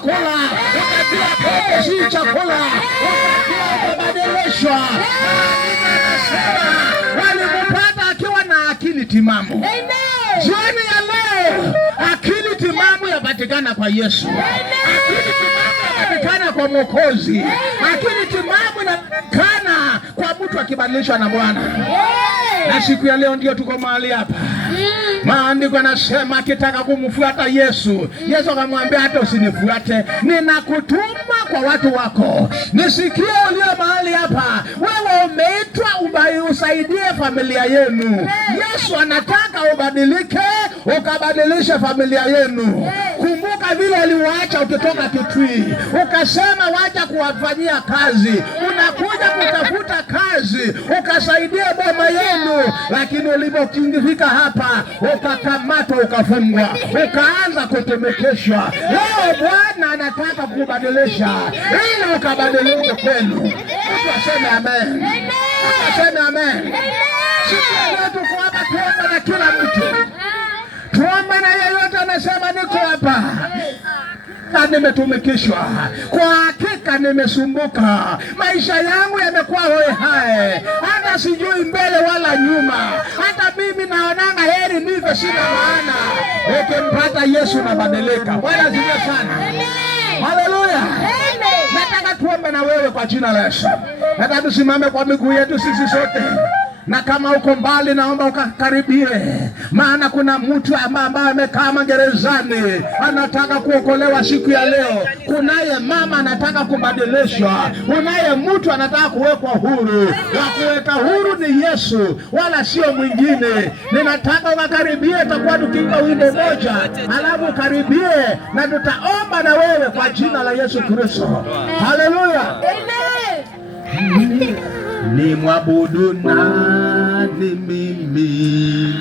kula, utajua pombe si chakula, utajua kubadilishwa. Walimupata akiwa na akili timamu. Jioni ya leo akili timamu yapatikana kwa Yesu. Akili timamu yapatikana kwa Mwokozi. Akili timamu inapatikana kwa mtu akibadilishwa na Bwana. Na siku ya leo ndio tuko mahali hapa. Maandiko yanasema akitaka kumfuata Yesu, Yesu akamwambia hata usinifuate, ninakutuma kwa watu wako. Nisikie ulio mahali hapa, wewe umeitwa usaidie familia yenu. Yesu anataka ubadilike, ukabadilishe familia yenu. Kumbuka vile aliwaacha ukitoka Kitui, ukasema wacha kuwafanyia kazi, unakuja kutafuta kazi, ukasaidie boma yenu, lakini ulipofika hapa ukakamatwa, ukafungwa, ukaanza kutemekeshwa. Leo Bwana anataka kubadilisha ili ukabadilike kwenu. Mtu aseme amen. Aseme amen. Siku leo tuko hapa tuomba na kila mtu. Tuomba na yeyote anasema niko hapa na nimetumikishwa, kwa hakika nimesumbuka, maisha yangu yamekuwa hohehae, hata sijui mbele wala nyuma, hata mimi naonanga heri nive, sina maana. Ukimpata Yesu nabadilika. Bwana ziwe sana. Haleluya. Nataka tuombe na wewe kwa jina la Yesu. Nataka tusimame kwa miguu yetu sisi sote. Na kama uko mbali naomba ukakaribie, maana kuna mtu ambaye amekaa magerezani anataka kuokolewa siku ya leo. Kunaye mama anataka kubadilishwa, kunaye mtu anataka kuwekwa huru. Wa kuweka huru ni Yesu wala sio mwingine. Ninataka ukakaribie, tutakuwa tukiimba wimbo moja, alafu karibie na tutaomba na wewe kwa jina la Yesu Kristo. Haleluya. Amen. Ni mwabudu nani mimi?